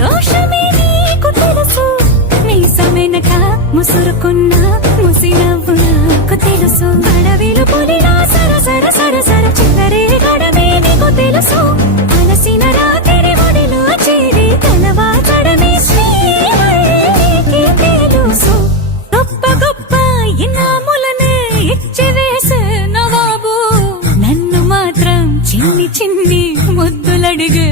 రోషమే నీకు తెలుసు మీసమెనక ముసురుకున్న ముసినవ్వు నాకు తెలుసు అడవిలు పులిలా సరసర సరసర చిల్లరే గడమే నీకు తెలుసు అలసిన రాత్రి ఒడిలో చేరి కలవాచడమే శ్రీహరికి తెలుసు గొప్ప గొప్ప ఇనాములనే ఇచ్చి వేసే నవాబు నన్ను మాత్రం చిన్ని చిన్ని ముద్దులడిగే